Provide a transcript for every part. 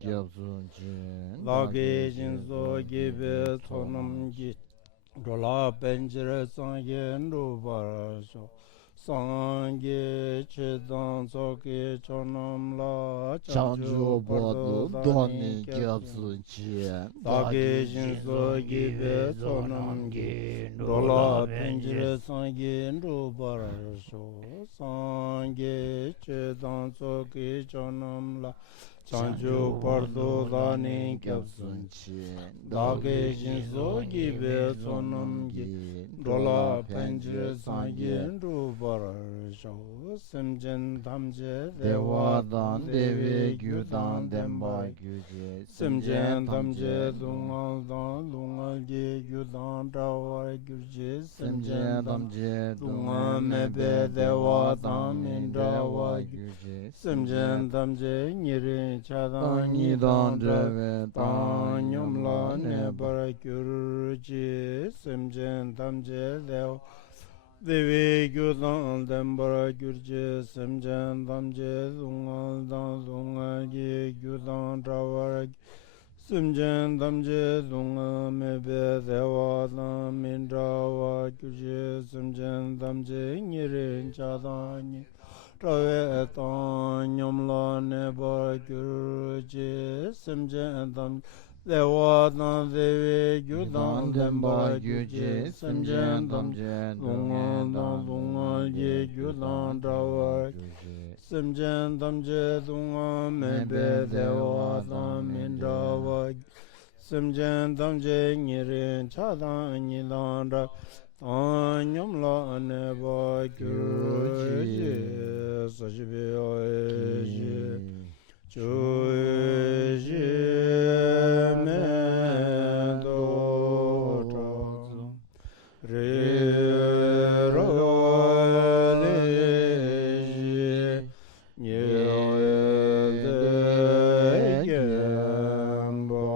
gyabzun jin Lage jinzo gibe tonam gi dola benjire sangye nrubarasho sangye chedan soke chonam la chanchu chanju pardo bodu dani doni kyabzin gyabzun jin Lage jinzo gibe tonam gi dola benjire sangye nrubarasho sangye chedan soke chonam la chanchu pardo dani kyabzin Dage jinso gibe sonam gi dola penjire sangye rubar sho simjen tamje dewa dan dewe gyudan demba simjen tamje lungal dan lungal ge gyudan dawar gyurje simjen tamje lungal mebe dewa dan mindawa simjen tamje nyeri chadan nidan dewe dan nyomla ne barakyurji simjen tamje dewa devi gyudan dembara gyurji simjen tamje lungal dan lungal gi gyudan drawar simjen tamje lungal mebe dewa dan mindrawa gyurji simjen tamje nyirin chadan Trawe tan nyomla ne barakyurji simjen tamje Dewa dan devi gyudan demba gyuji simjen tamje lungal dan lungal ye gyudan drawar simjen tamje lungal mebe dewa dan mindrawa simjen tamje nyirin chadan nidan dra tan nyamla neba gyuji sajibi oeji Chuji me do trozum re ro le ji nye de gembandi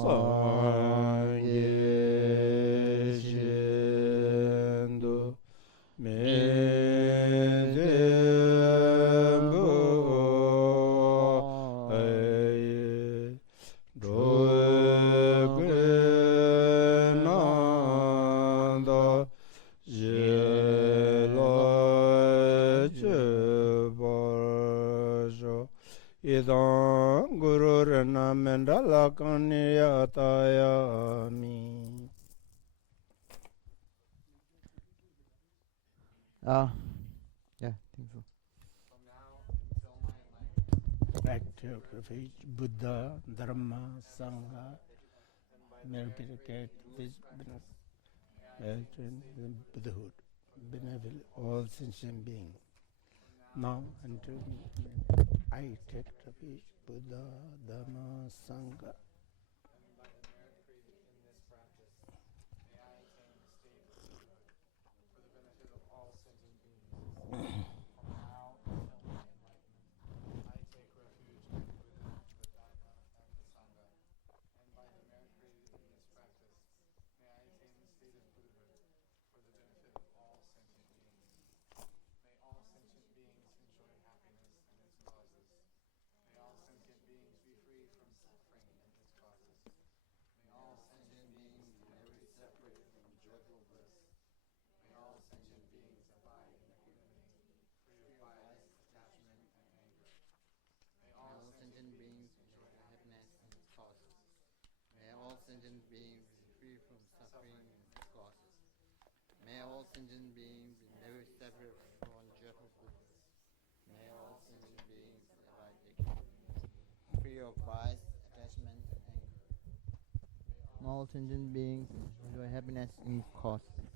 sangye shindu me Idam Guru Rana Mendala Kaniyatayami. yeah, I think so. Active refuge, Buddha, Dharma, Sangha, Merit this Buddhahood, benevolent all sentient beings. Now until I take refuge, Buddha, Dharma, Sangha. May all sentient beings be free from suffering and its causes. May all sentient beings be never separate from joyful bliss. May all sentient beings abide free of vice, attachment, and anger. May all sentient beings enjoy happiness in causes.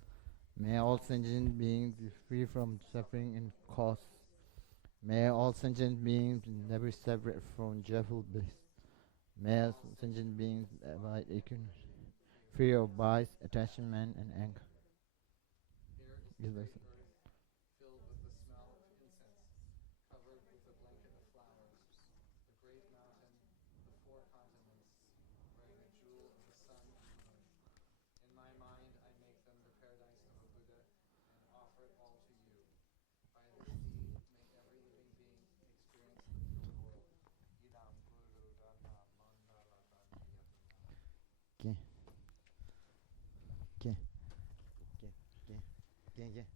May all sentient beings be free from suffering and causes. May all sentient beings be never separate from joyful bliss. May all sentient beings abide free of vice, attachment, and anger. 겐게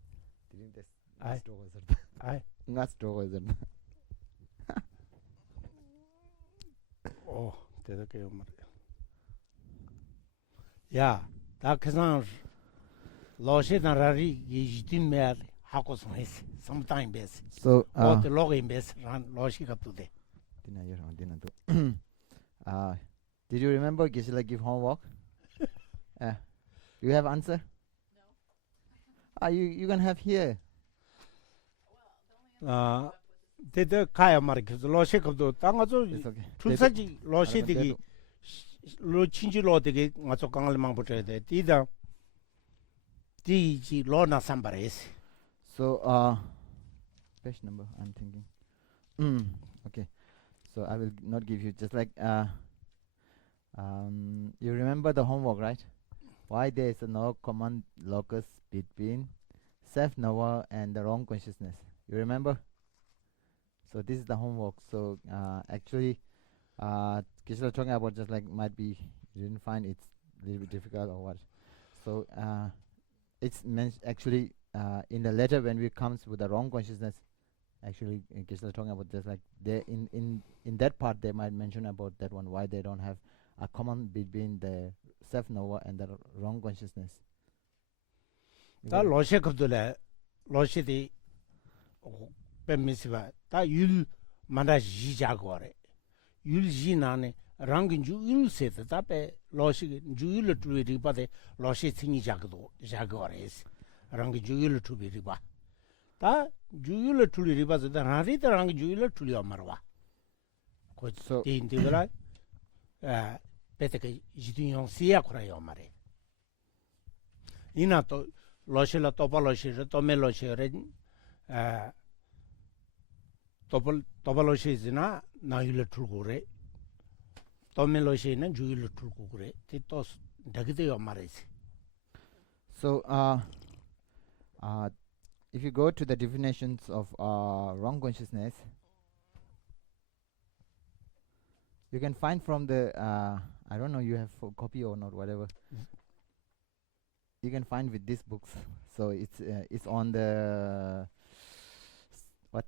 드림 데스 아이. 스토어에서 아이. nga 스토어에서 대답해요 말이야. 야, 다 그상 로시나라리 이진 메 하고서 했어. sometime 베스. so 어때 로그인 베스 란 로시가 또돼. dina yer on dina do did you remember Gisela give homework you have answer you can have here 데데 가야 말이야. 로시급도 땅아주 it's okay 출사지 로시되기 로 친지로 되게 맞춰 강을 망부터야 돼. 디다 디지 로나 삼바레스. so page number I'm thinking okay so I will not give you just like you remember the homework, right? Why there is no common locus between self-knower and the wrong consciousness? You remember? So this is the homework. So actually, Kishla talking about just like might be you didn't find it's a little bit difficult or what. So it's actually in the letter when we comes with the wrong consciousness. Actually, Kishla talking about just like they in that part they might mention about that one why they don't have a common between the self-knower and the wrong consciousness. 다 로시급도래 로시디 뱀미스바 다율 만다 지자고래 율지나네 랑긴 주율세다 다베 로시 주율을 투리리 바데 로시 팅이 자고도 자고래스 랑긴 주율을 투리리 바다 주율을 투리리 바데 나리다 랑긴 주율을 투리어 말와 So 인디그라 베테게 지dun용 시야쿠라요 말에 이나또 로실라 토발로시르 토멜로시르 토발로시즈나 나율을 tul고래 토멜로시는 주율을 tul고 그래 티토스 다기데요 말이지 So if you go to the definitions of wrong consciousness, you can find from the I don't know you have a copy or not, whatever. You can find with these books. So it's on the what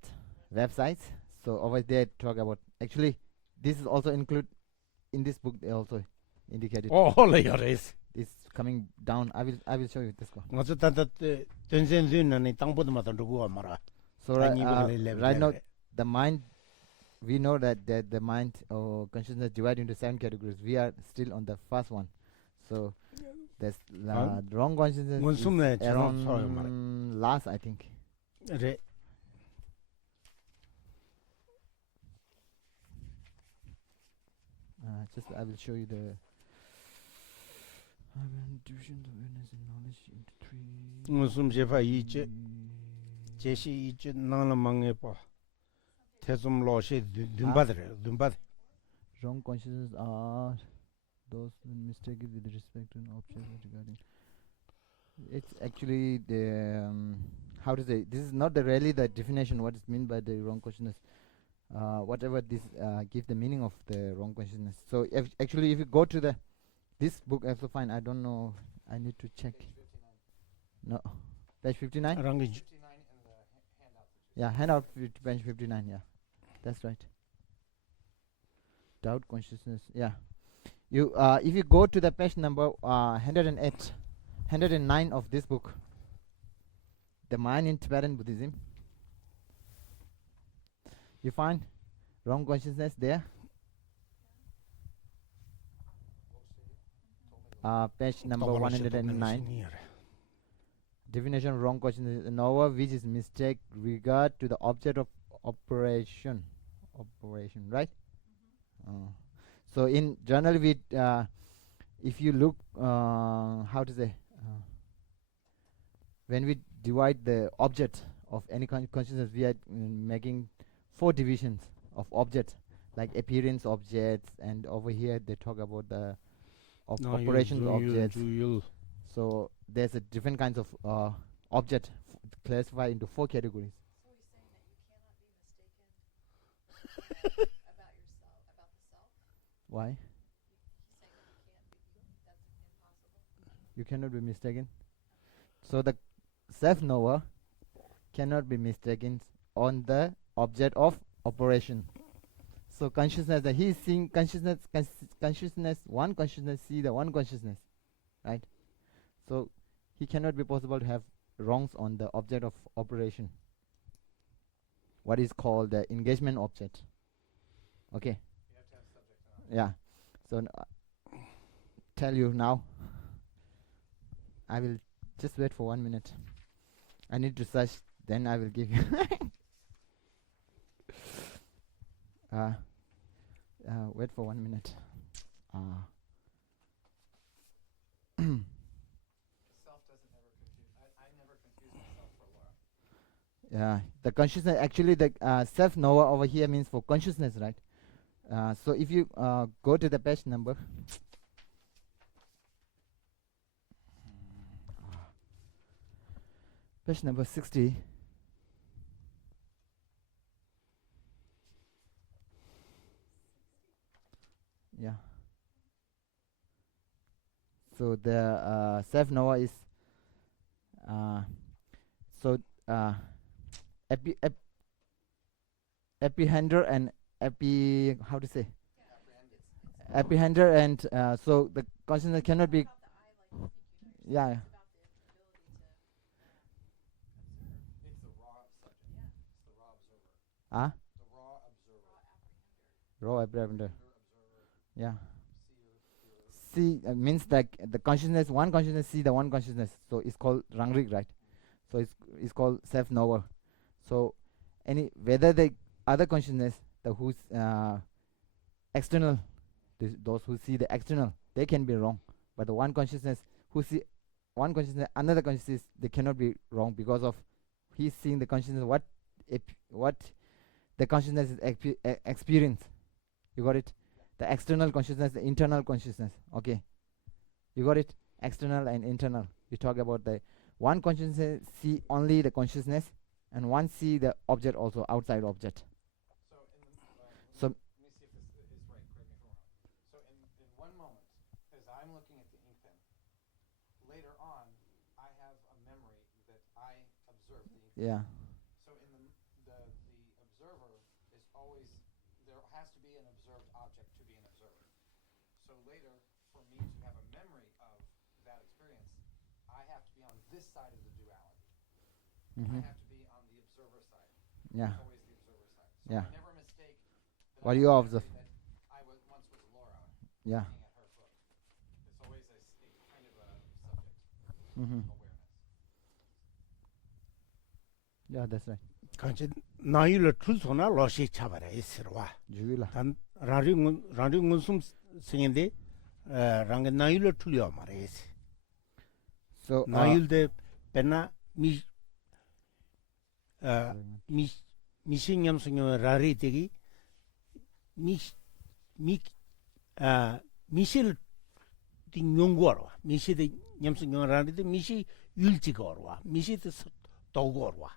websites. So over there talk about actually this is also include in this book. They also indicated 올레요레스 it's coming down. I will show you this one. 맞아 단다 전전전은 땅보드마다 누구가 말아 So right now the mind, we know that the mind or consciousness divided into 7 categories. We are still on the first one. So there's wrong consciousness is around last, I think. 그래 Just I will show you the divisions of awareness and knowledge into 3. 무슨 제파 이제 제시 이제 나는 망해 봐 태좀 로시 눈바들 Wrong consciousness are those mistaken with respect to an object regarding. It's actually the how to say. This is not the really the definition. What is meant by the wrong consciousness. Whatever this give the meaning of the wrong consciousness. So if you go to the this book, I have to find. I don't know. I need to check. No, page 59. Yeah, handout page 59. Yeah, that's right. Doubt consciousness. Yeah. You if you go to the page number 109 of this book, The Mind in Tibetan Buddhism, you find wrong consciousness there. Page number 109. Definition of wrong consciousness: knower which is mistake regard to the object of operation, right? So in general, we if you look how to say when we divide the object of any consciousness, we are making 4 divisions of objects, like appearance objects, and over here they talk about the operations objects. So there's a different kinds of object classified into 4 categories. So he's saying that you cannot be mistaken about yourself, about the self. Why? He's saying that you can't be, that's impossible. You cannot be mistaken. So the self-knower cannot be mistaken on the object of operation. So consciousness that he is seeing consciousness, one consciousness see the one consciousness, right? So he cannot be possible to have wrongs on the object of operation. What is called the engagement object. Okay. You have to have subject and object. Yeah. So tell you now. I will just wait for 1 minute. I need to search. Then I will give you. Wait for 1 minute. Self doesn't ever confuse. I never confuse myself for Laura. Yeah, the consciousness, actually the self-knower over here means for consciousness, right? So if you go to the page number, page number 60. Yeah. So the self-knower is apprehender and how to say apprehender, and so the consciousness cannot be. About the eye, like you think you know. Yeah. It's about the ability to It's the raw subject. Yeah. It's the raw observer. Ah, The raw observer. raw apprehender. raw apprehender. Observer, Yeah. seer, hearer. See means like the consciousness, one consciousness see the one consciousness, so it's called rangrik, right? So it's called self-knower. So any whether the other consciousness, the who's external, those who see the external, they can be wrong, but the one consciousness who see one consciousness, another consciousness, they cannot be wrong because of he's seeing the consciousness what the consciousness is experience. You got it? The external consciousness, the internal consciousness. Okay, you got it? External and internal. We talk about the one consciousness see only the consciousness, and one see the object also, outside object. So in the, So- let me see if this is right. Correct me if I'm wrong. So in one moment, as I'm looking at the ink pen, later on, I have a memory that I observed the ink pen. Yeah. So in the observer is always, there has to be an observed object to be an observer. So later, for me to have a memory of that experience, I have to be on this side of the duality. Mm-hmm. I have to be on the observer side. Yeah. It's always the observer side. So Yeah. I never mistake that What I you have a observe. memory that I once was Laura Yeah. looking at her book. It's always a kind of a subject Mm-hmm. awareness. Yeah, that's right. kanchi 나유를 출소나 로시 차바라 있으러와 Juvila. 단 라리 무슨 생인데 랑게 나유를 출려 말이지 So 나율데 베나 미신념성의 라리 되기 미실 띵용거로 미시의 념성의 라리데 미시 율지거로 미시의 도거로.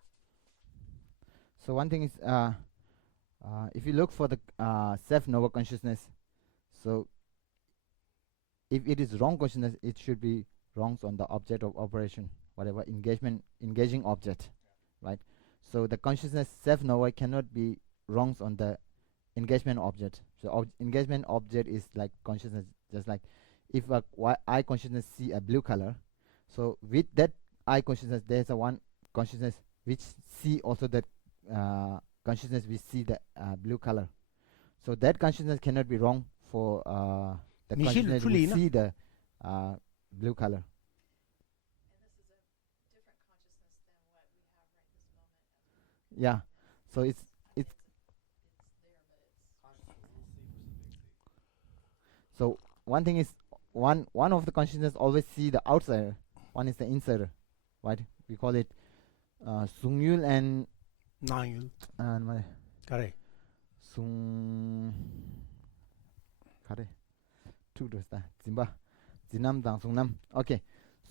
So one thing is, if you look for the self-knower consciousness, so if it is wrong consciousness, it should be wrongs on the object of operation, whatever engaging object, right? So the consciousness self-knower cannot be wrongs on the engagement object. So engagement object is like consciousness, just like if eye consciousness see a blue color, so with that eye consciousness, there's a one consciousness which see also that consciousness we see the blue color. So that consciousness cannot be wrong for the Michel consciousness Trulli, we no? see the blue color. And this is a different consciousness than what we have right this moment. Yeah. So it's It's there, but it's so one thing is one of the consciousness always see the outsider. One is the insider, right? We call it Sungyul and 나율 my 그래 Sung Kare. Two does that. Zimba. Zinam dang Sungnam. Okay.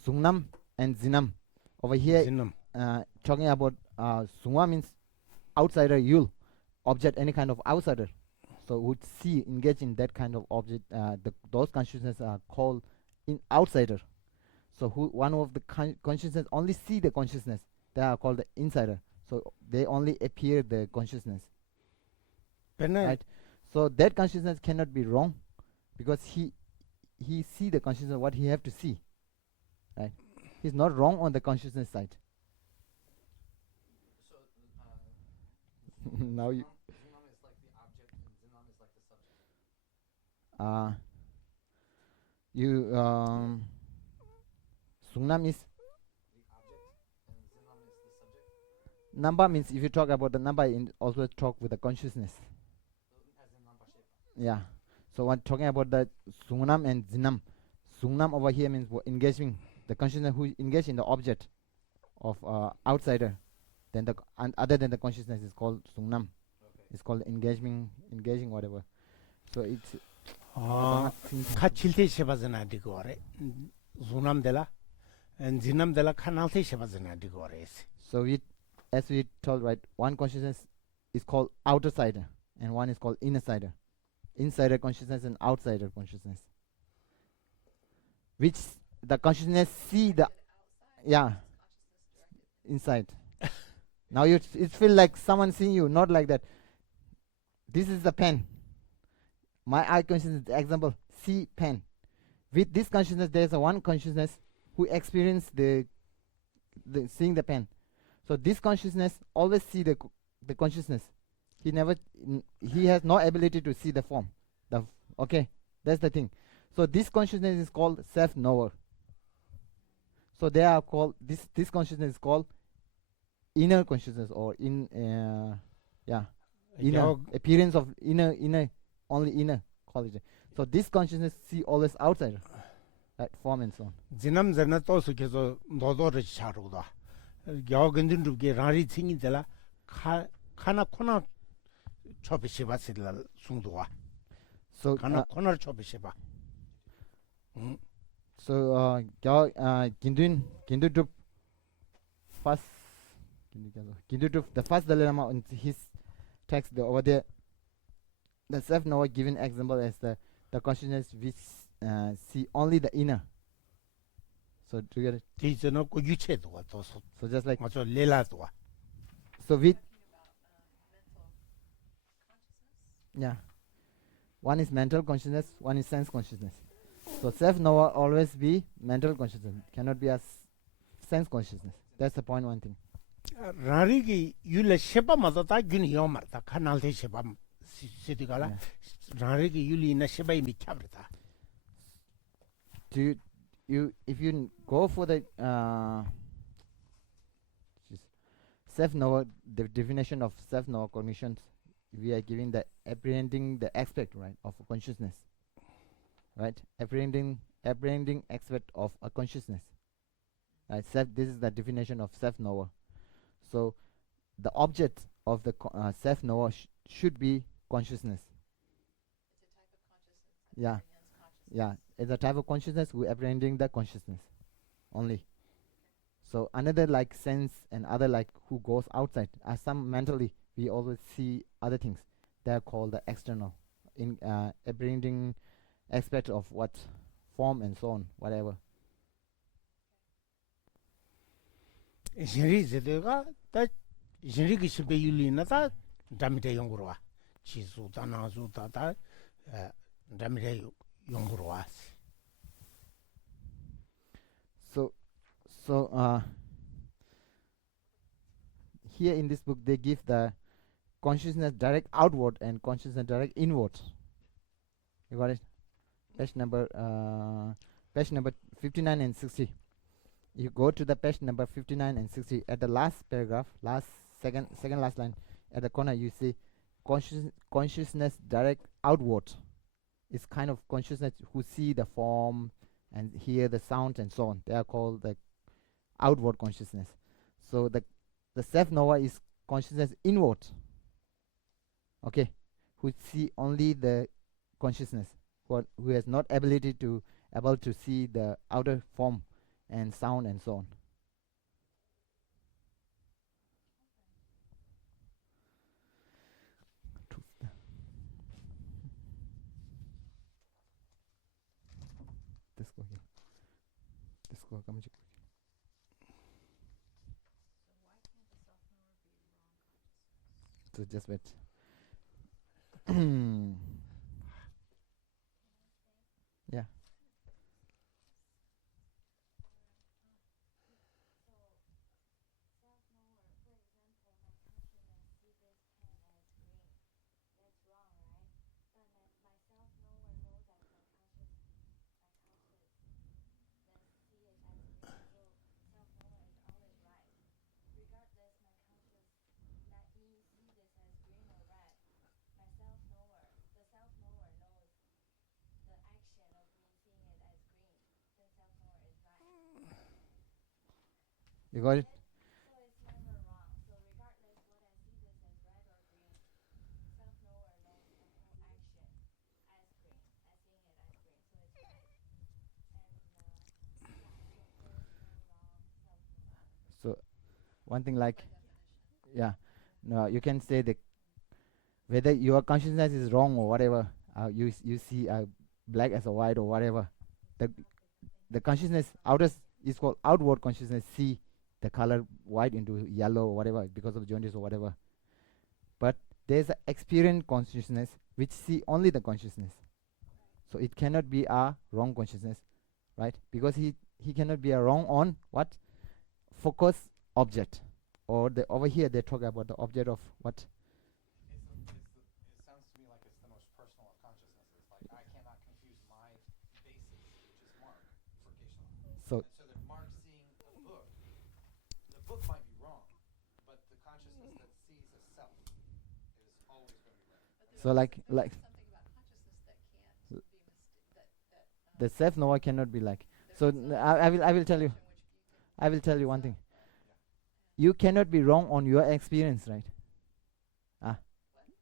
Sungnam and Zinam. Over here 진놈 talking about Sungwa means outsider yul, object, any kind of outsider. So would see engage in that kind of object. Those consciousness are called in outsider. So who one of the consciousness only see the consciousness. They are called the insider. So they only appear the consciousness, Pena right? So that consciousness cannot be wrong, because he see the consciousness what he have to see, right? He's not wrong on the consciousness side. So, Now you Zinam is like the object and Zinam is like the subject. you Sungnam is The object and Zinam is the subject. number, means if you talk about the number, in also talk with the consciousness. As in Nampa Shepa. Yeah. So when talking about the Sungnam and Zinam, Sungnam over here means engaging the consciousness who engage in the object of outsider. Then the other than the consciousness is called Sungnam. Okay. It's called engaging whatever. So it's 카 칠테 쉐바즈나 디고레 zu남 dela and zinam dela kanalte 쉐바즈나 디고레스. so as we told, right, one consciousness is called outer sider and one is called inner sider. Insider consciousness and outsider consciousness. Which the consciousness see the yeah inside. Now it feel like someone seeing you, not like that. This is the pen. My eye consciousness example, see pen. With this consciousness, there is a one consciousness who experience the seeing the pen. So this consciousness always see the consciousness. He has no ability to see the form. Okay, that's the thing. So this consciousness is called self-knower. So they are called this consciousness is called inner consciousness, or inner appearance of inner only inner quality. So this consciousness see always outside, right, form and so on. zinam zana tosu keso nodore charuda gyawgendin rubge rari thingi dela khana khona chobe sheba sidla sungduwa So khana khona chobe sheba. so Gindu first the first Dalai Lama in his text over there, the self-knower given example as the consciousness which see only the inner. So do you get it? 디저는 고 유체도와 tosu So just like 맞아 렐라도와. so with Mental consciousness. yeah, one is mental consciousness, one is sense consciousness. So self-knower always be mental consciousness, cannot be as sense consciousness. That's the point. One thing. 라리기 율레 쉐바마도 다 균이 요마다 카날테 쉐바 시디가라 라리기 율리나 쉐바이 미캬브다. Do you if you go for the self-knower, the definition of self-knower cognitions, we are giving the apprehending the aspect, right, of a consciousness, right, apprehending aspect of a consciousness, right. This is the definition of self-knower. So the object of the self-knower should be consciousness. It's a type of consciousness. Yeah. It's a type of consciousness who apprehending the consciousness only. So another like sense and other like who goes outside. As some mentally we always see other things. They are called the external, in apprehending aspect of what form and so on, whatever. 신리제대가 다 신리기 신배 율리나다 담이대 연구로와 지수다 나수다 다 담이대 연구로와. So here in this book they give the consciousness direct outward and consciousness direct inward. You got it? Page number 59 and 60. You go to the page number 59 and 60 at the last paragraph, second last line at the corner you see consciousness direct outward. It's kind of consciousness who see the form and hear the sound and so on. They are called the outward consciousness. So the self-knower is consciousness inward. Okay, who see only the consciousness, who has not able to see the outer form and sound and so on. This go here. This So just wait. Yeah. You got it? So one thing like, yeah, no, you can say that whether your consciousness is wrong or whatever, you see black as a white or whatever, the consciousness outer is called outward consciousness, see the color white into yellow or whatever because of jaundice or whatever. But there's an experienced consciousness which see only the consciousness. So it cannot be a wrong consciousness, right? Because he cannot be a wrong on what? Focus object. Or over here they talk about the object of what? It sounds to me like it's the most personal of consciousnesses. Like I cannot confuse my basis, which is Mark, for Geshe-la. So And so that Mark seeing the book might be wrong, but the consciousness that sees a self is always going to be right. so like something about consciousness that can't be the self knower cannot be like. So I will tell you. I will tell you one thing. You cannot be wrong on your experience, right?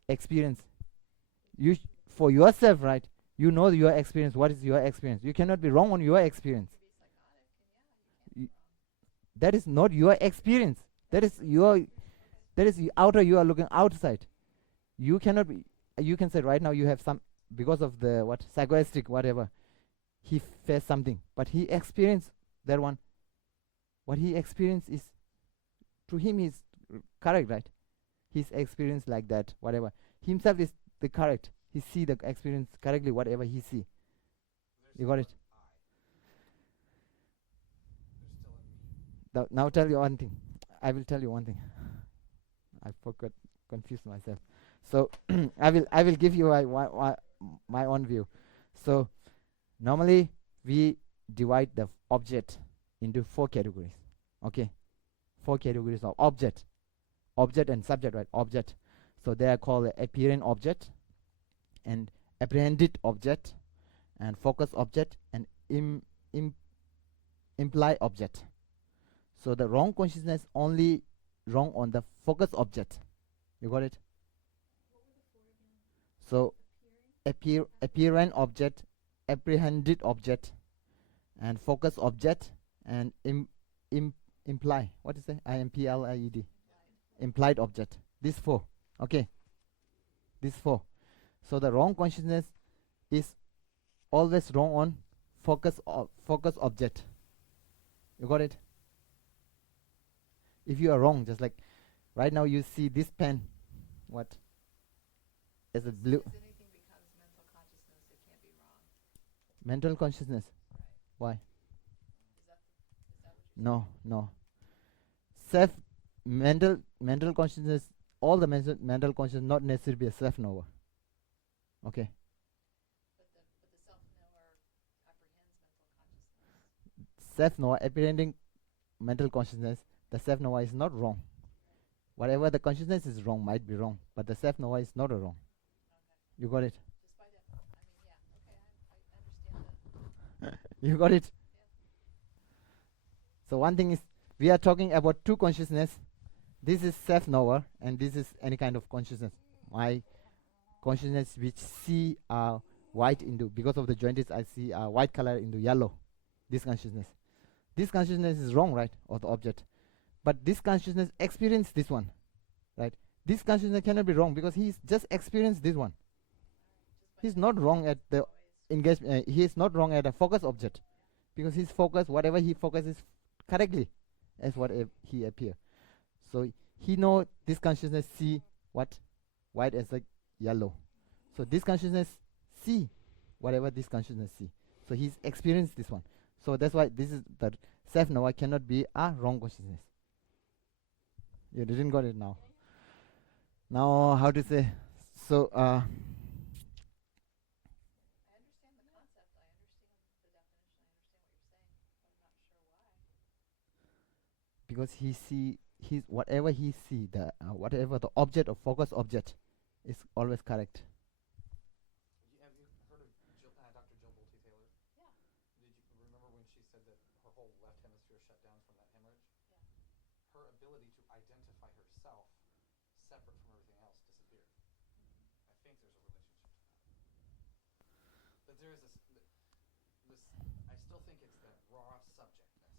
Experience. You for yourself, right? You know your experience. What is your experience? You cannot be wrong on your experience. That is not your experience. That is your. That is the outer. You are looking outside. You cannot be. You can say right now you have some because of the what psychoastric whatever. He faced something, but he experienced that one. What he experienced is, to him, is correct, right? His experience like that, whatever. Himself is the correct. He see the experience correctly, whatever he see. You got it? Now tell you one thing. I will tell you one thing. I forgot, confused myself. So I will give you my own view. So normally we divide the object into 4 categories. Okay, 4 categories of object and subject, right? Object. So they are called appearing object, and apprehended object, and focus object, and imply object. So the wrong consciousness only wrong on the focus object. You got it? So appearance object, apprehended object, and focus object, and imply. What is it? IMPLIED. Implied object. These 4. Okay. These 4. So the wrong consciousness is always wrong on focus object. You got it? If you are wrong, just like right now you see this pen, what? Is it blue? If anything becomes mental consciousness, it can't be wrong. Mental consciousness. Why? Is that what No. Self mental consciousness. All the mental consciousness not necessarily be a self knower. Okay. but the self-knower apprehends mental consciousness. Self knower apprehending mental consciousness. The self knower is not wrong. Whatever the consciousness is wrong might be wrong, but the self knower is not a wrong. Okay. You got it? Just by that, I understand that. You got it? So one thing is, we are talking about 2 consciousness. This is self-knower, and this is any kind of consciousness. My consciousness which see white into, because of the jaundice, I see white color into yellow. This consciousness. This consciousness is wrong, right, of the object. But this consciousness experienced this one, right? This consciousness cannot be wrong because he's just experienced this one. He's not wrong at the engagement. He is not wrong at a focus object, because his focus, whatever he focuses correctly, as what he appear. So he know this consciousness see what white as like yellow. So this consciousness see whatever this consciousness see. So he's experienced this one. So that's why this is the self-knower cannot be a wrong consciousness. You didn't got it now. Now how to say? So I understand the concept. I understand the definition. I understand what you're saying, but I'm not sure why. because he see his whatever he see the whatever the object or focus object is always correct. Have you heard of Dr. Jill Bolte Taylor? Yeah. Did you remember when she said that her whole left hemisphere shut down from that hemorrhage? Yeah. Her ability to identify herself separate from everything else disappeared. I think there's a relationship to that. But there is this I still think it's that raw subjectness.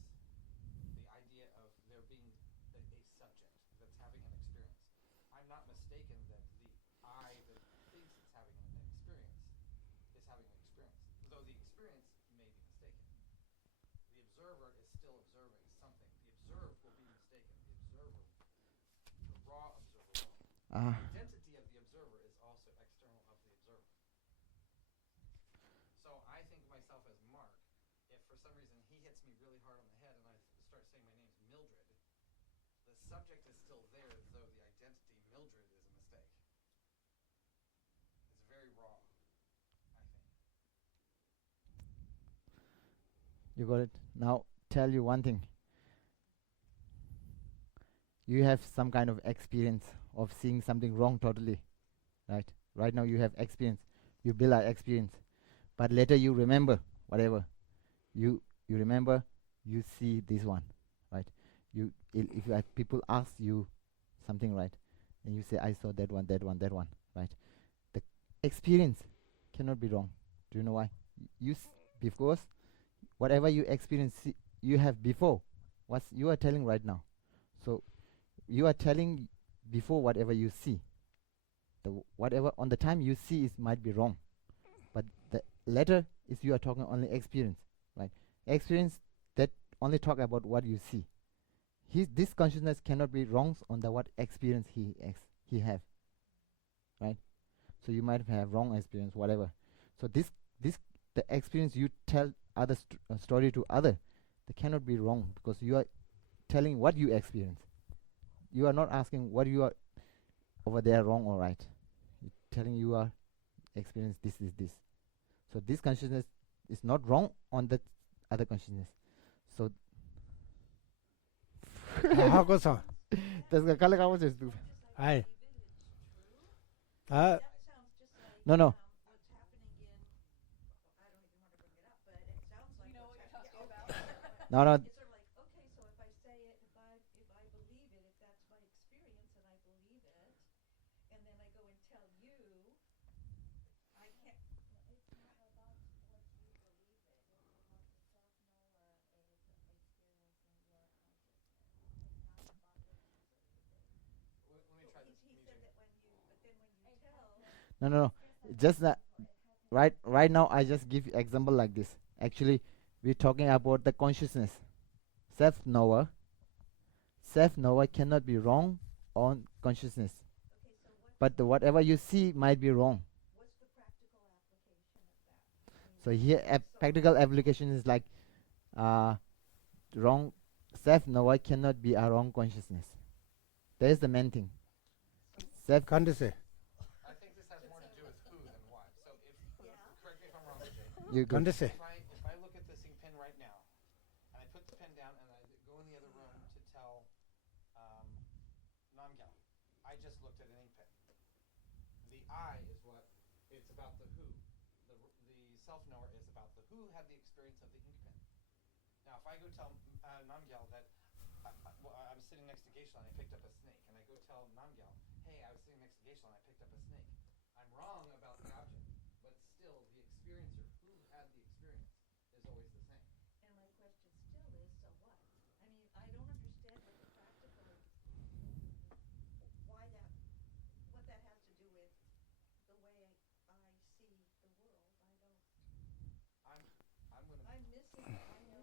The idea of there being a subject that's having an experience. I'm not mistaken that the I that thinks it's having an experience is having an experience, though the experience may be mistaken. The observer is still observing something. The observed will be mistaken. The raw observer will. The identity of the observer is also external of the observer. So I think of myself as Mark. If for some reason he hits me really hard on the head and I start saying my name's Mildred, the subject is still there, though the identity Mildred is a mistake. It's very raw, I think. You got it. Now tell you one thing. You have some kind of experience of seeing something wrong totally, right? Right now you have experience. You build an experience, but later you remember whatever. You remember. You see this one, right? If you people ask you something, right, and you say I saw that one, right? The experience cannot be wrong. Do you know why? Because whatever you experience you have before, what you are telling right now. So you are telling before whatever you see. The whatever on the time you see is might be wrong, but the later is you are talking only experience, right? Experience that only talk about what you see. This consciousness cannot be wrong on the what experience he have, right? So you might have wrong experience, whatever. So this the experience you tell other story to other, they cannot be wrong because you are telling what you experience. You are not asking what you are over there wrong or right. You're telling you are experience this is this. So this consciousness is not wrong on the other consciousness. So 하고서 that's the color was just 아이 아 That sounds just like no what's happening in. I don't even want to bring it up, but it sounds like no It's sort of like, okay, so if I say it, if I believe it, if that's my experience and I believe it, and then I go and tell you, I can't. It's not about what you believe it. It's about the self-knower is experiencing your consciousness. It's not about what you believe it. Let me try this. He said that when you, but then when you tell. no just that right now I just give you example like this. Actually we're talking about the consciousness. Self-knower cannot be wrong on consciousness. Okay, so But whatever you see might be wrong. what's the practical application of that? I mean, So here a practical application is like wrong self-knower cannot be a wrong consciousness. That is the main thing. Self 간데세 I think this has more to do with who than what. So if, Yeah. correct me if I'm wrong, Vijay. you go. 간데세 If I look at this pen right now, and I put the pen down and I go in the other room to tell Namgyal, I just looked at an ink pen. The I is what, it's about the who. The self-knower is about the who had the experience of the ink pen. Now if I go tell Namgyal that I was sitting next to Geisha and I picked up a snake, and I go tell Namgyal, hey, I was sitting next to Geisha and I picked up a snake. I'm wrong about the object, but still the experiencer who had the experience is always the same. And my question still is, so what? I mean, I don't understand what the practical, what that has to do with the way I see the world. I'm gonna I'm missing, I know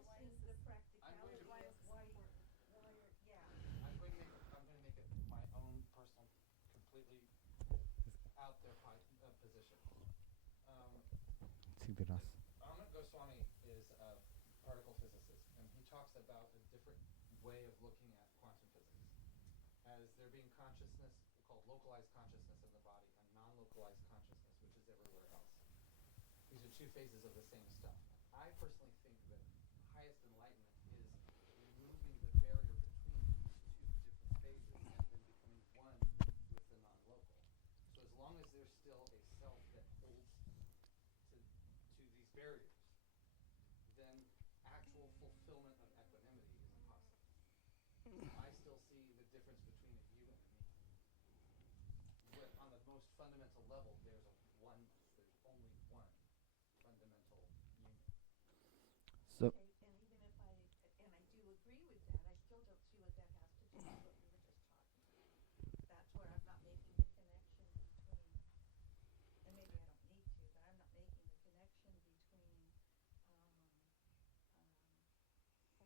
about their position. Sigdiras. Amit Goswami is a particle physicist, and he talks about a different way of looking at quantum physics as there being consciousness called localized consciousness in the body and non-localized consciousness, which is everywhere else. These are two phases of the same stuff. I personally think that highest enlightenment is removing the barrier between these two different phases and then becoming one with the non-local. So as long as there's still a self that holds to these barriers, then actual fulfillment of equanimity is impossible. I still see the difference between a you and a me. But on the most fundamental level, there's oneness. There's only one fundamental union. So Okay, and even if I, and I do agree with that, I still don't see what that has to do with what we were just talking about. That's where I'm not making the connection between, and maybe I don't need to, but I'm not making the connection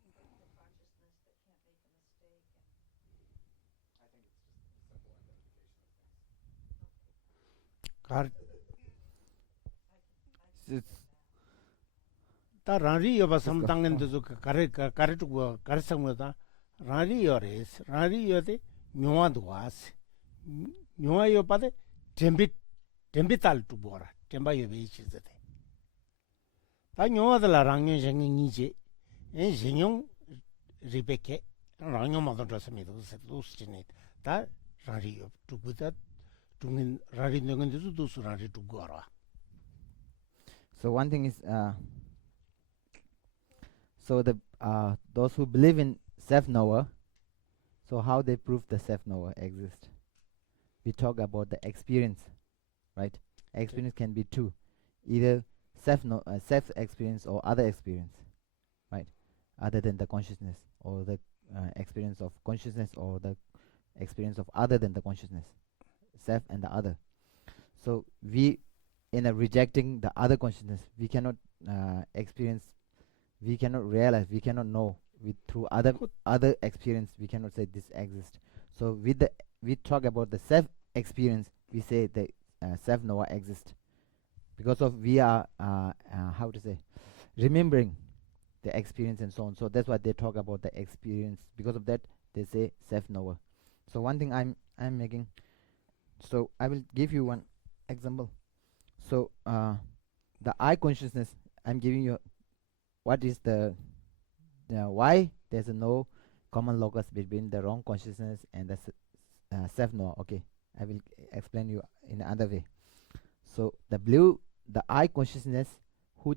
between the consciousness that can't make a mistake and, I think it's just a simple identification of things. Car I can It's- see that. ता रारी यो बस Just हम go. तांगन तो करे टुक कर संग ता रारी यो race रारी यो ते न्योआ दुआस न्योआ यो पाते टेम्बी ताल टु बोरा टेम्बा यो बेच ते ता न्योआ दला रांग्यो जंग नीचे ए जिन्यों रिपेके रांग्यो मदन रस में तो से लूस चिने ता रारी यो टुक ता टुंगन रारी नंगन तो दूसरा रारी टुक गोरा So one thing is, so the those who believe in self-knower, so how they prove the self-knower exists? We talk about the experience, right? Experience can be two, either self-experience or other experience, right? Other than the consciousness, or the experience of consciousness, or the experience of other than the consciousness, self and the other. So we, in a rejecting the other consciousness, we cannot experience, we cannot realize, we cannot know. With through other experience, we cannot say this exists. So with the, we talk about the self experience, we say the self knower exists, because of we are how to say, remembering the experience and so on. So that's why they talk about the experience. Because of that, they say self knower. So one thing I'm making, so I will give you one example. So the I consciousness, I'm giving you what is the why there's no common locus between the wrong consciousness and the self knower. Okay, I will explain you in another way. So the I consciousness who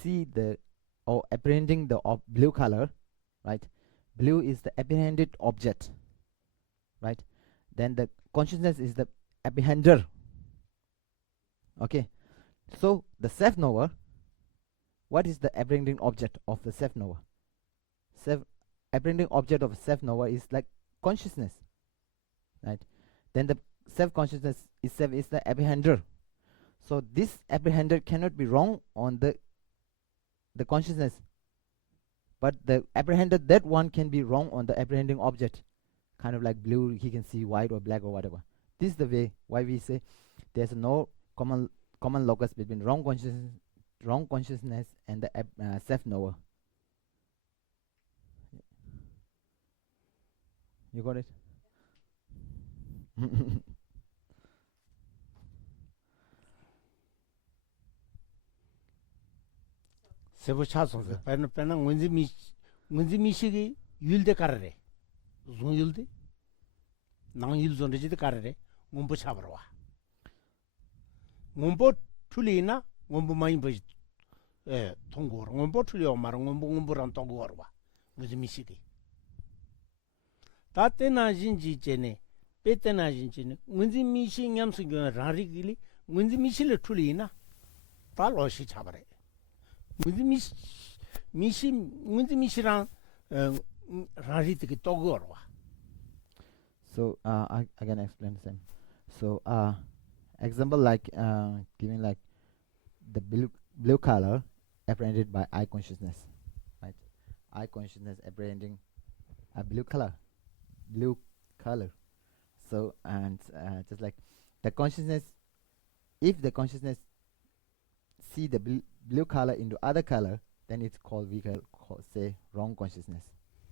see the, or apprehending the blue color, right? Blue is the apprehended object, right? Then the consciousness is the apprehender. Okay, so the self knower, what is the apprehending object of the self knower? Apprehending object of self knower is like consciousness, right? Then the self consciousness itself is the apprehender. So this apprehender cannot be wrong on the consciousness, but the apprehender, that one can be wrong on the apprehending object. Kind of like blue, he can see white or black or whatever. This is the way why we say there's no common locus between wrong consciousness and the self knower. You got it? 세부 차송서 빼는 문지 미식이 율대 가르래 무슨 율대 낭 율존데 가르래 몸부 잡으러 와 몸부 틀리나 몸부 많이 보지 예 통고로 몸부 틀려 말은 몸부랑 통고로 와 무슨 미식이 다때나 진지 전에 빼때나 진지는 문지 미식 냠스가 라리길이 문지 미실을 틀리나 달로시 잡으래 문지 미시랑 라리트기 또거로 와. So I can explain the same. So example like giving like the blue color apprehended by eye consciousness, right? Eye consciousness apprehending a blue color. So and just like the consciousness if the consciousness see the blue color into other color, then it's called, we can say, wrong consciousness,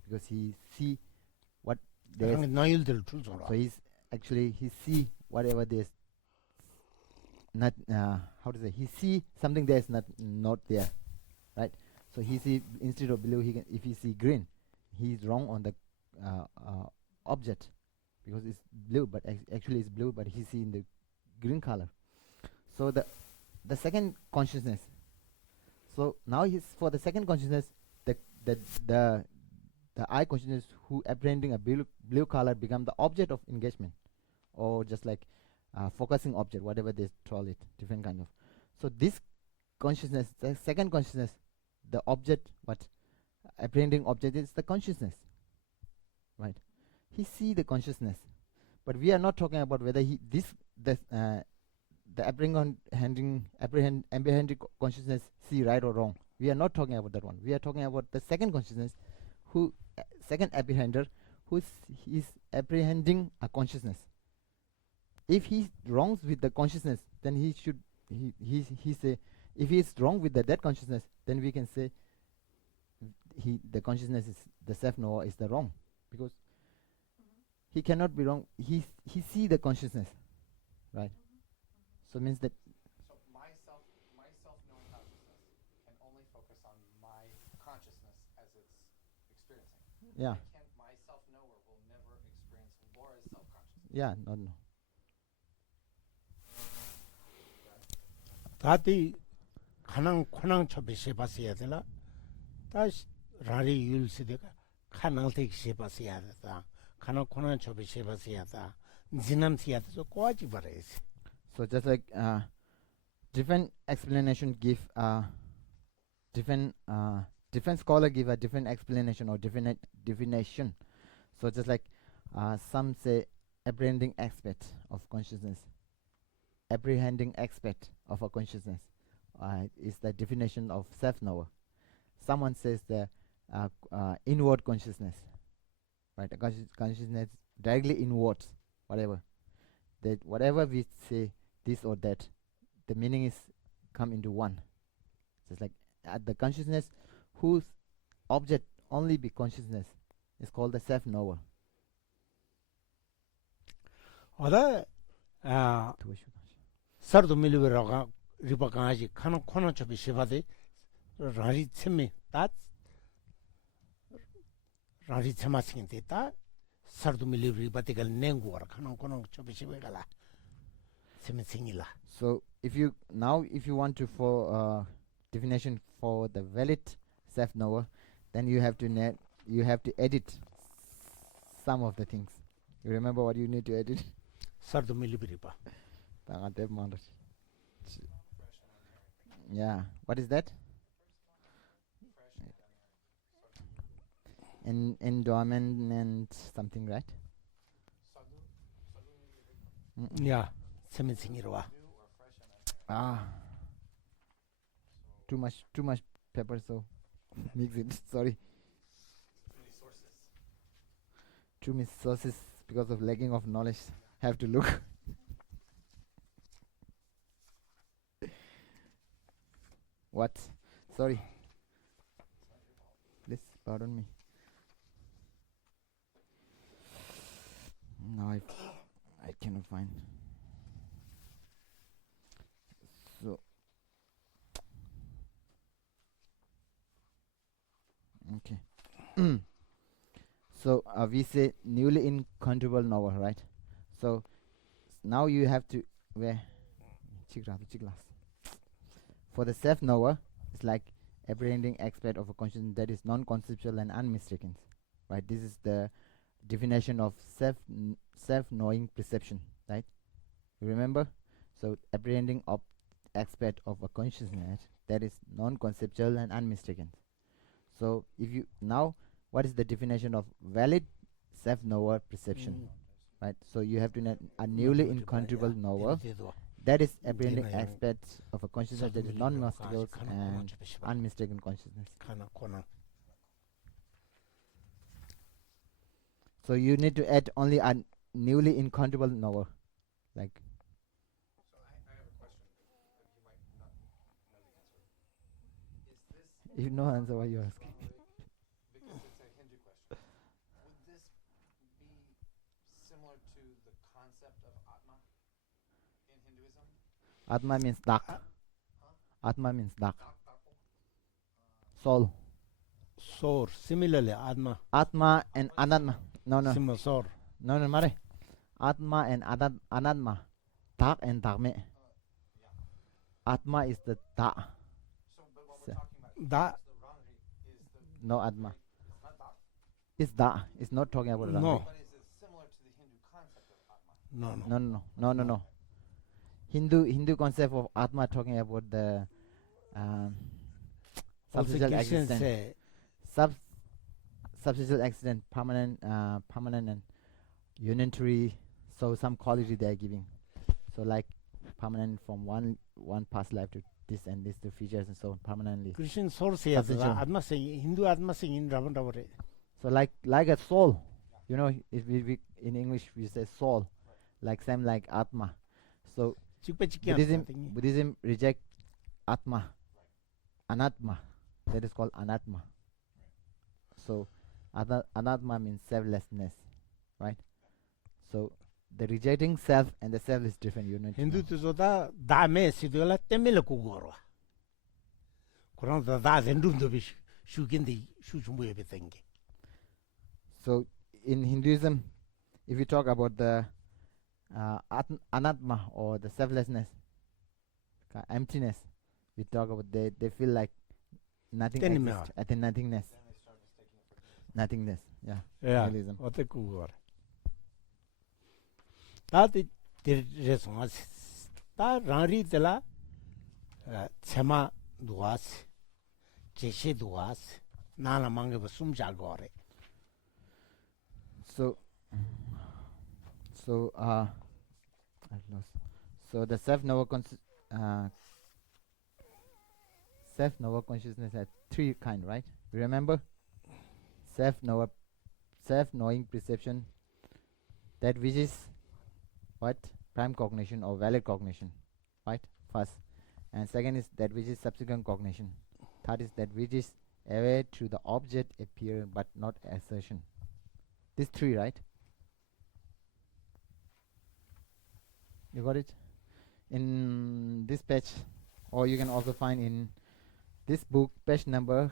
because he see what there's. 랑 나일들 주소라. So he's actually, he see whatever there's not, how to say, he see something there's not there, right? So he see, instead of blue, he can, if he see green, he's wrong on the object, because it's blue, but actually it's blue, but he see in the green color. So the second consciousness, so now he's, for the second consciousness, the eye consciousness who apprehending a blue color become the object of engagement, or just like focusing object, whatever they call it, different kind of. So this consciousness, the second consciousness, the object, what apprehending object is the consciousness, right? He see the consciousness, but we are not talking about whether he the apprehending consciousness see right or wrong. We are not talking about that one. We are talking about the second consciousness, who second apprehender, who is apprehending a consciousness. If he wrongs with the consciousness, then he should he say, if he is wrong with that consciousness, then we can say the consciousness is the self-knower is the wrong, because he cannot be wrong. He see the consciousness, right? So means that. So my self-knowing consciousness can only focus on my consciousness as it's experiencing. Yeah. My self-knower will never experience Laura's self-consciousness. Yeah. No. 다디 가능 코낭 첩에 쉐바스야 되나? 다 라리 율스데가 가능tek 쉐바스야 되다. 가능 코낭 첩에 쉐바스야 다. 지남스야 돼서 꼬아지 버려야지. So just like different explanation give different scholar give a different explanation or different definition. So just like some say apprehending aspect of consciousness. Apprehending aspect of a consciousness is the definition of self-knower. Someone says the inward consciousness, right? A consciousness directly inwards, whatever. That whatever we say, this or that, the meaning is come into one. Just like the consciousness whose object only be consciousness is called the self-knower. 어다 서도 밀리버가 리바가지 가능 코낭 첩에 쉐바데 라리 쳔미 다 라리 쳔마싱데 다 서도 밀리버가 냉고라 가능 코낭 첩에 쉐베가라 쳔미싱이라. So if you want to for definition for the valid self-knower, then you have to edit some of the things. You remember what you need to edit? 서도 밀리버리바. Yeah. What is that? Endowment and something, right? 야, 쳔미싱이로와. Too much pepper, so mix it. Sorry. Too many sources because of lacking of knowledge. Have to look. What? Sorry. Please pardon me. Now I cannot find. So okay. So we say newly incontrollable knower, right? So now you have to for the self-knower, it's like apprehending aspect of a consciousness that is non-conceptual and unmistaken, right? This is the definition of self-knowing perception, right? You remember? So apprehending aspect of a consciousness that is non-conceptual and unmistaken. So if you now, what is the definition of valid self-knower perception? Right, so you have to know a newly incontrollable knower that is apprehending aspects of a consciousness that is non-mystical and unmistaken consciousness. So you need to add only a newly incontrollable knower, like. So I have a question. If you no answer, why you asking? Because it's a Hindu question. Would this be similar to the concept of Atma in Hinduism? Atma means dark. Atma means dark. Dak, dapo? Soul. Sour. Similarly, Atma. Atma and Anatma. No, no. Similar sour. No, no, Mare. Atma and Anatma. Dark and Dharme. Yeah. Atma is the dark. So, but what So- we're talking about Da. is the Rangri is the No Atma. It's not Dak, It's dark. It's not talking about No. Rangri. but is it similar to the Hindu concept of Atma? No, no. No, no, no, no, no. Hindu concept of Atma talking about the Also, substantial Christians existence. say Substantial accident, permanent and unitary. So some quality they are giving. So like permanent from one past life to this and this, the features and so on permanently. Christian source here. Substantial. Atma saying Hindu Atma saying in Ravan Ravare. So like a soul, you know, if we in English we say soul, like same like Atma. So Chikpa chikya. Buddhism reject Atma, Anatma. That is called Anatma. So Anatma means selflessness, right? So the rejecting self and the self is different. You know. Hindu to soda dame sidula temela kugorwa. Kurang da zendum do bish shukindi shuchumbu everything. So in Hinduism, if you talk about the Anatma or the selflessness, emptiness, we talk about they feel like nothing Tenima. exists. I think nothingness. Then they start mistaking it for Nothingness, yeah. Yeah. Nihilism. Ote kugor. Ta de resonga. Ta rari tela chema duas. Jeshe duas. Nana mange basum jagore. So I lost. So the self-knower consciousness has three kind, right? You remember? Self-knowing perception, that which is what? Prime cognition or valid cognition, right? First. And second is that which is subsequent cognition. Third is that which is aware to the object appear but not assertion. These three, right? You got it? In this page, or you can also find in this book, page number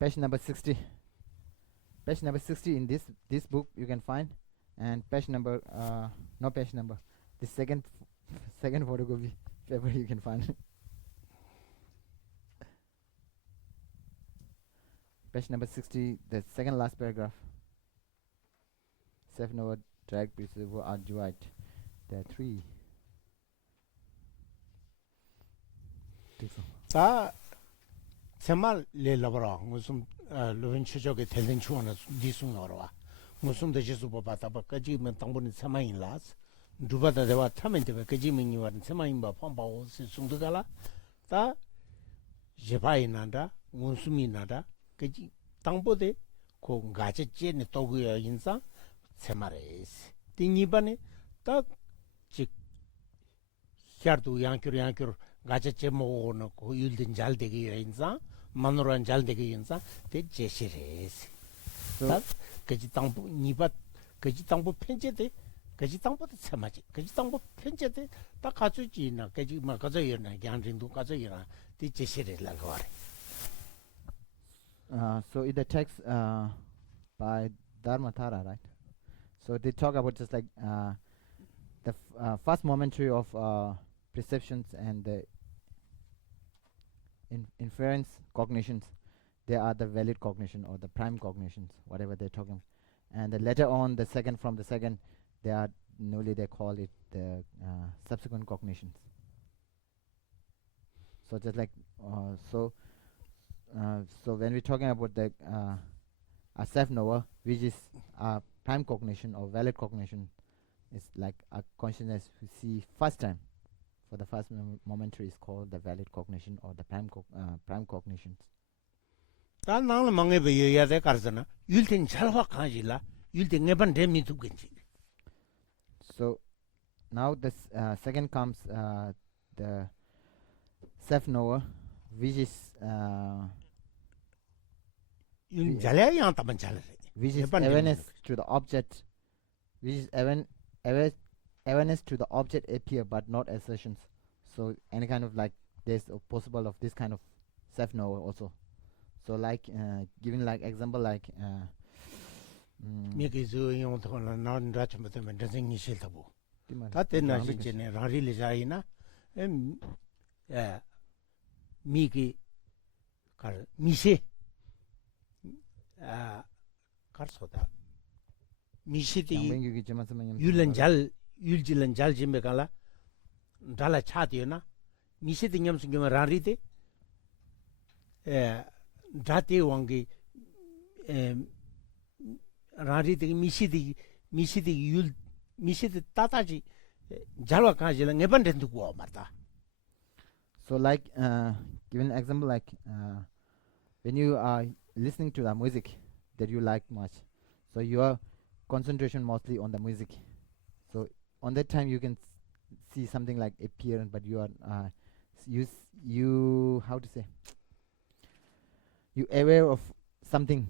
page number 60. Page number 60 in this book you can find, and page number no page number. The second photocopy paper you can find. Page number 60, the second last paragraph. Self-knower, direct, perceivable, are divided. There are three. 다 세말 레라버라 무슨 루빈 추적의 텐덴 추원은 디숭어와 무슨 대지수 보바다 바까지면 당분이 세마인라스 두바다 대와 타멘데 까지면 이와 세마인바 펌바오 승도가라 다 제바이난다 문수미나다 까지 당보데 고 가제 제네 도구여 인상 세마레스 띵이바네 딱직 샤르도 양큐 가제 제모는 고 율든 잘 되게 인상 마누란 잘 되게 인상 대 제시레스 딱 그지 당부 니바 그지 당부 편제돼 그지 당부도 참아지 그지 당부 편제돼 딱 가주지나 그지 막 가져이나 양진도 가져이나 대 제시레라고 하래. So in the text by Dharmathara, right? So they talk about just like the first momentary of perceptions and the inference cognitions. They are the valid cognition or the prime cognitions, whatever they're talking. And then later on, the second from the second, they are newly they call it the subsequent cognitions. So just like so when we're talking about the a self-knower, which is a prime cognition or valid cognition, is like a consciousness we see first time. For the first momentary is called the valid cognition or the prime cognitions. 다 나는 망에 배워야 돼 가르잖아. 율된 잘 확하지라. 율된 내반 대미도 괜지. So now this second comes the self knower, which is 이 잘해 양 따면 잘해. which is Japan awareness didn't to the object, which is awareness to the object appear but not assertions. So any kind of like there's a possible of this kind of self knower also. So like giving like example like 미게 조용 도나 나는 라좀 때문에 대생이 싫다고. 띠만 다 때나 진짜네 라리를 자이나 예 미게 갈 미시 갈소다 미시디 양뱅규기 좀 하면 율은 잘 율질은 잘 지메갈라 달라 차디나 미시디 냠승경 라리데 다티 왕기 라리데 미시디 율 미시디 따다지 잘와 가지는 네번된 두고 말다. So like give an example like when you are listening to the music that you like much, so your concentration mostly on the music. So on that time you can see something like appearance, but you are you how to say, you aware of something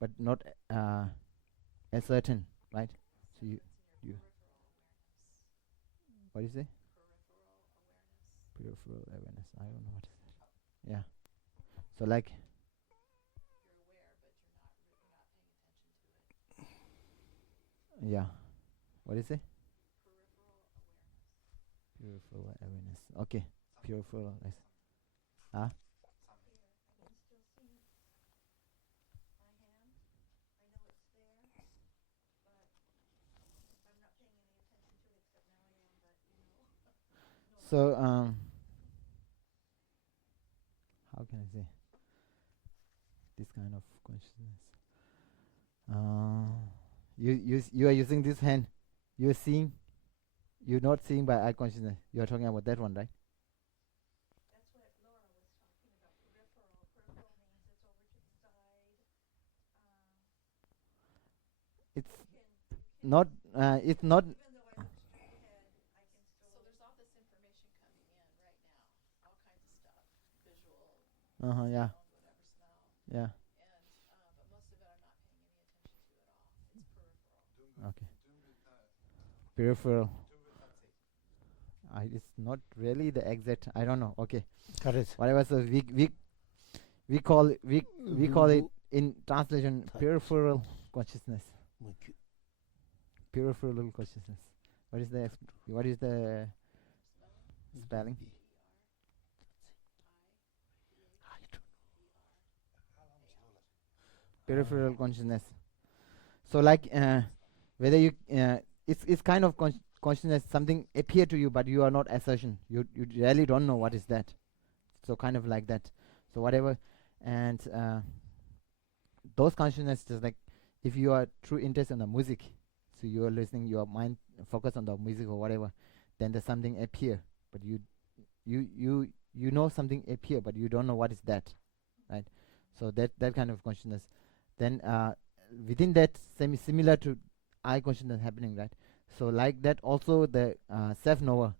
but not as certain, right? So you what do you say? Peripheral awareness. I don't know what is that. Yeah. So like yeah. What is it? Peripheral awareness. Okay. Peripheral awareness. Huh? I can still see my hand. I know it's there, but I'm not paying any attention to it, except now I am, but So how can I say this kind of consciousness? You are using this hand. You're seeing. You're not seeing by eye consciousness. You're talking about that one, right? that's what Laura was talking about, peripheral. Peripheral means it's over to the side. It's You can, not. It's not. even though I look straight ahead, I can still. So there's all this information coming in right now, all kinds of stuff, visual, Yeah. sound, whatever, smell, Yeah. and but most of it I'm not paying any attention to at all. It's peripheral. Okay. Peripheral. It's not really the exact. I don't know. Okay. 그래서 Whatever. So we call it in translation peripheral consciousness. Peripheral consciousness. What is the spelling? Peripheral consciousness. So like whether you it's kind of consciousness, something appear to you but you are not assertion. You really don't know what is that. So kind of like that. So whatever, and those consciousness just like if you are true interest in the music, so you are listening, your mind focus on the music or whatever, then there's something appear, but you know something appear, but you don't know what is that, right? So that kind of consciousness. Then within that, similar to eye consciousness happening, right? So like that also the self knower.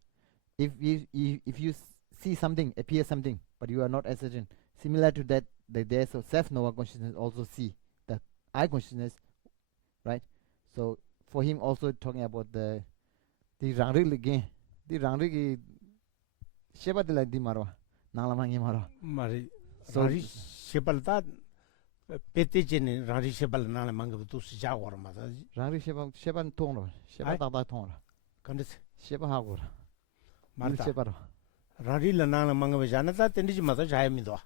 If you see something, appear something, but you are not ascertain, similar to that, there's a self knower consciousness also see the eye consciousness, right? So for him also talking about the rangrig again, the rangrig sheba de la di marwa, nalamangi marwa. 말이 So 라리 셰발다 베테제네 라리 셰발 나나 망고 또 시작하고 말다. rangrig sheba tongro, sheba Aye. dada tongro, 근데 sheba hagor, 말다 sheba. 라리를 나나 망고 자나다 텐디지 마다 자야미도.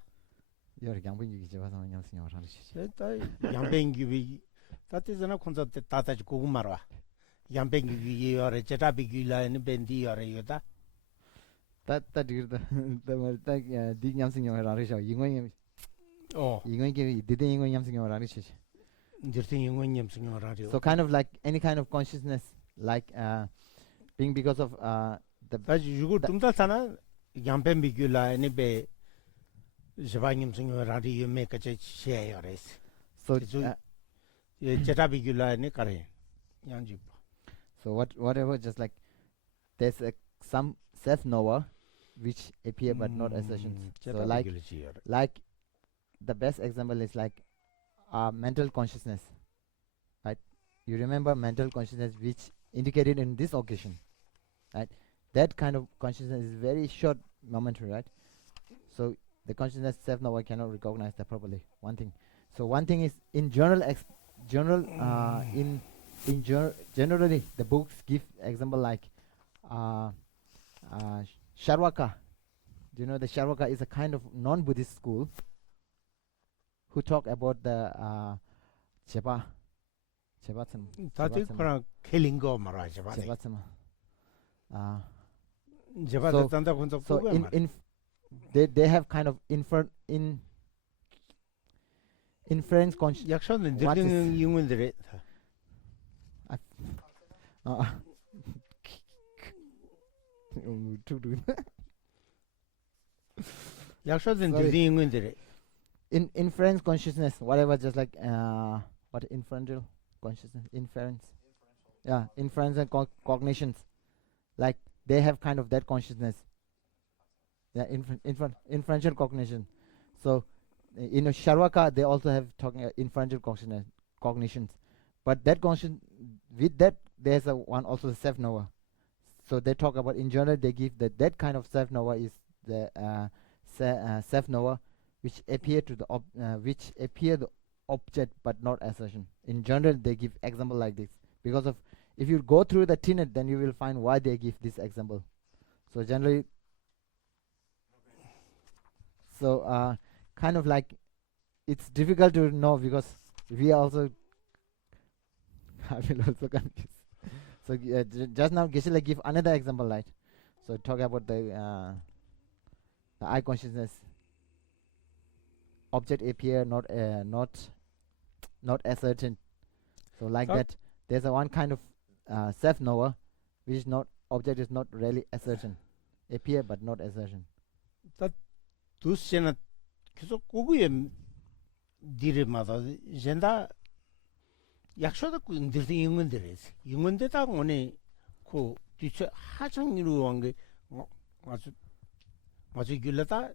yor yangbin gi sheba sama nyam sinyo rangrig sheba. 다 양뱅기비 다때잖아 콘서트 따다지 고구 말아. 양뱅기비 요래 제타비기라는 밴디 요래 요다. Ta dir da di nyam sinyo rangrig sheba yingwen yingwen gi dide yingwen nyam sinyo rangrig sheba. 저때 영원님 생각 라디오. So kind of like any kind of consciousness, like being because of the 다시 이거 좀 더잖아. 양뱅비기라 아니베 저바님 생각 라디오 메까지 쉐어레스. so 제타비기라 아니 까레. 양지. so whatever, just like there's some self-knower which appear but not assertions. So like the best example is like mental consciousness, right? You remember mental consciousness which indicated in this occasion, right? That kind of consciousness is very short, momentary, right? So the consciousness self-knower cannot recognize that properly. One thing. So one thing is in generally the books give example like Sharvaka. Do you know the Sharvaka is a kind of non-Buddhist school who talk about the Chebatsama. 다들 그런 켈링거 말하지 봐. Chebatsama. 제가 단다 군도 So 그거 말. in they have kind of inference conscious. 약속은 What is- 늘리는 영혼들의 약속은 Sorry. 늘리는 영혼들의 In inference consciousness, whatever, just like what inferential consciousness, inference, yeah, inference and cognitions, like they have kind of that consciousness, yeah, inferential cognition. So in Sharvaka, they also have talking inferential cognitions, but that cognition with that there's a one also self-knower. So they talk about in general they give that kind of self-knower is the self-knower which appear to the the object but not assertion. In general, they give example like this because of if you go through the tenet, then you will find why they give this example. So generally, so kind of like it's difficult to know because we are also I will also confuse. So just now, Geshe give another example, right? So talk about the eye consciousness. Object appear not ascertain. So like that, there's a one kind of self-knower, which is not object is not really ascertain, appear but not ascertain. 두스제는 계속 고구에 디르마다 젠다 약속도 늘리는 영혼들의 영혼대다 오늘 그 뒤에 하정이로 한게 아주 길다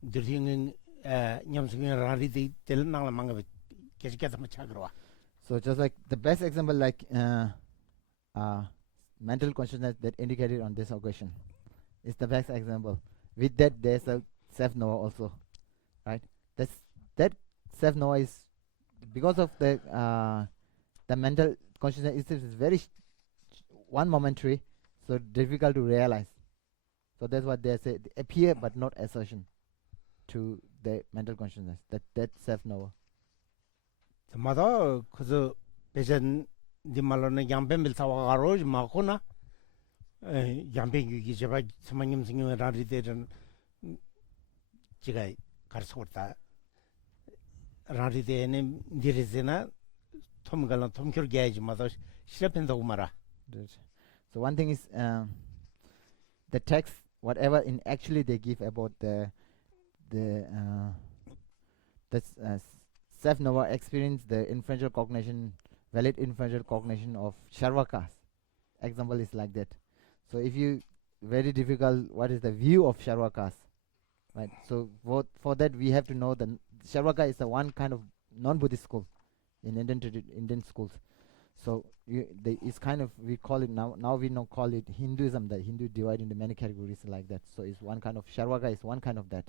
늘리는 냠승의 라리디 텔나라 망가 계속해서 차그러와. So just like the best example, like mental consciousness that indicated on this occasion, is the best example. With that, there's a self-knower also, right? That self-knower is because of the mental consciousness is very one momentary, so difficult to realize. So that's what they say, appear but not assertion to the mental consciousness. That self-knower. 마다 그저 배전 네 말로는 양변밀 사와가로 막고나 양변규기 제발 스마님 생명의 라리데는 제가 가르쳐왔다. 라리데는 니르제나 톰갈란 톰결 게이지마다 시럽된다고 말아. So one thing is the text, whatever in actually they give about the self-knower experience, the inferential cognition, valid inferential cognition of Sharvakas. Example is like that. So if you very difficult, what is the view of Sharvakas, right? So for that we have to know the Sharvaka is the one kind of non-Buddhist school in Indian schools. So it's kind of we call it now we don't call it Hinduism. The Hindu divide into many categories like that. So it's one kind of Sharvaka is one kind of that.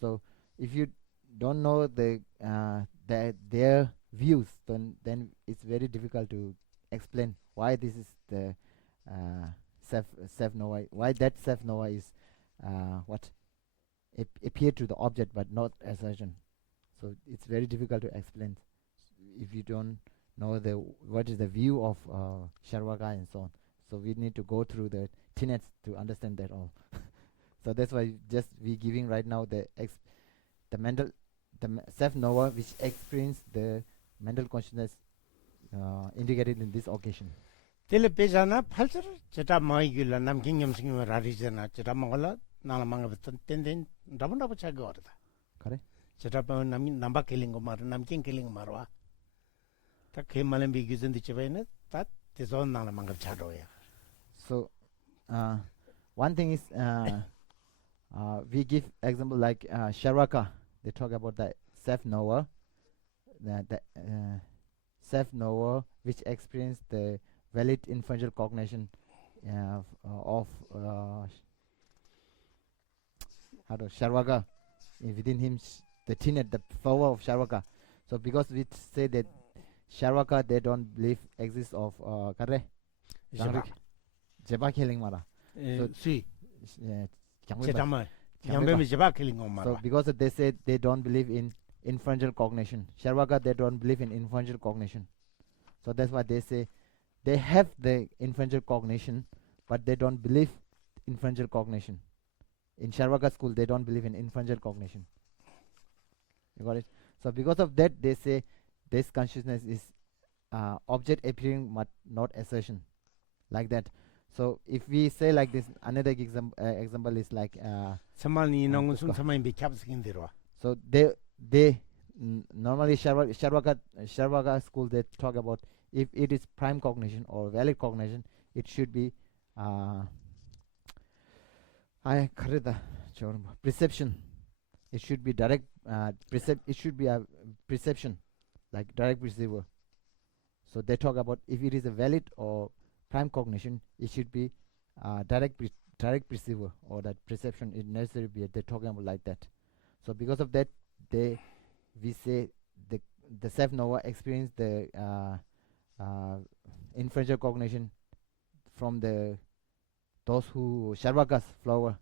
So if you don't know their views, then it's very difficult to explain why this is the self-knower, why that self-knower is appear to the object but not assertion. So it's very difficult to explain if you don't know what is the view of Sharvaka and so on. So we need to go through the tenets to understand that all. So that's why just we giving right now the self-knower which experience the mental consciousness indicated in this occasion. 텔레베자나 팔절 제가 마이길라 남경염승의 라리제나 제가 먹을라 나라망가 붙은 땐 라분라부 차가 어르다. 그래? 제가 남 남바 킬링 거 말아 남경 킬링 말아. 딱 개말은 비기전 뒤집에는 다 대선 나라망가 차로야. So one thing is we give example like Sharaka. They talk about the self-knower, the self-knower which experience the valid inferential cognition of Sharvaka. Within him, the tenet, the power of Sharvaka. So because we say that Sharvaka, they don't believe exists of kare Jeba. Jeba killing mara. Sui. Kyangwe ba. Chetama. Kyangwe Yambe ba. jeba killing on So mara. because they say they don't believe in inferential cognition. Sharvaka, they don't believe in inferential cognition. So that's why they say they have the inferential cognition, but they don't believe inferential cognition. In Sharvaka school, they don't believe in inferential cognition. You got it? So because of that, they say this consciousness is object appearing but not assertion. Like that. So if we say like this, another example is like Samani nongun this sun go. samay be capskin dirwa. so normally Sharvaka school, they talk about if it is prime cognition or valid cognition, it should be perception. It should be direct it should be a perception, like direct perceiver. So they talk about if it is a valid or prime cognition, it should be direct perceiver, or that perception is necessary. They're talking about like that. So because of that, we say the self-knower experience the inferential cognition from those who Sharvakas flower.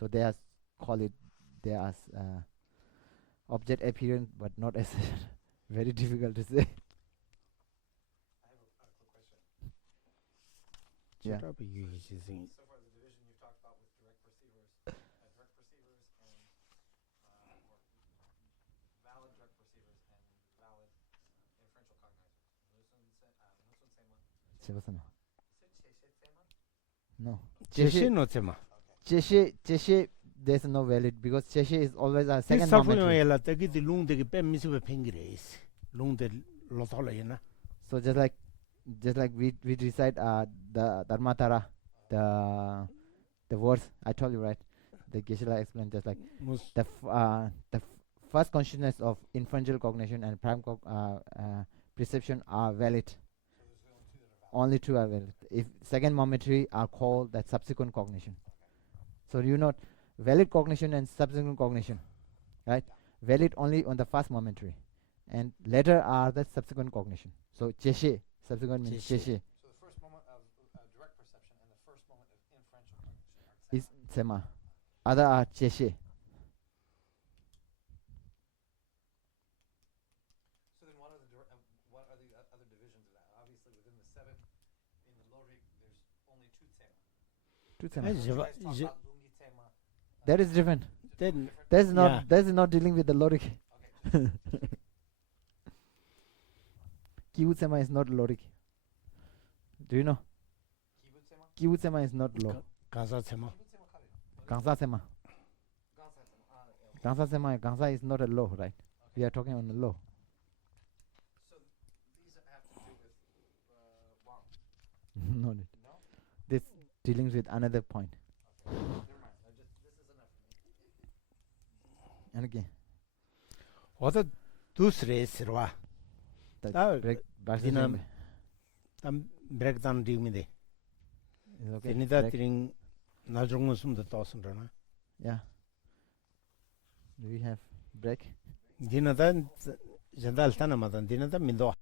So they call it object appearance, but not as very difficult to say. I have a quick question. Yeah. Cheta be you using. So far, the division you've talked about with direct perceivers and valid direct perceivers and valid inferential cognizers. Chebasana. No. No. Jeshe no tema. Cheshe, there's no valid because Cheshe is always a second Safu momentary. yela tagi di lung de pe misibe pengires. Lung de lotola yena. So just like we recite the Dharmatara, the words I told you, right? The Geshe-la explained just like the first consciousness of inferential cognition and prime perception are valid. Only two are valid. If second momentary are called that subsequent cognition. So you know valid cognition and subsequent cognition, right? Valid only on the first momentary, and later are the subsequent cognition. So Cheshe, subsequent means Cheshe. Cheshe So the first moment of direct perception and the first moment of inferential cognition are is Sema. Other are Cheshe. So then what are the other divisions of that? Obviously within the seven, in the Lorik, there's only two tema. Two Eh, Sema. You Jeva- guys talk Je- about Lungi tema. That is different. Then That's not Yeah. that's not dealing with the Lorik. Okay. Kibbutz Sema is not Lorik. Do you know? Kibbutz tema? Kibbutz Sema is not law. Gaza tema. Kibbutz tema kare. Gangsa Sema. Gansa tema. Okay. Gangsa Sema. Gangsa is not a law, right? We are talking on the law. So these have to do with Wang. No need. No? This dealing with another point. Okay. Never mind. This is enough for me. And again, Oda dusre sirwa. the Ah, break dinam- Tam breakdown dig mi de. is okay. Tinida break. tiring najrung sum da tosun rana. Yeah. Do we have break? Dinada jandal tana madan dinada mindo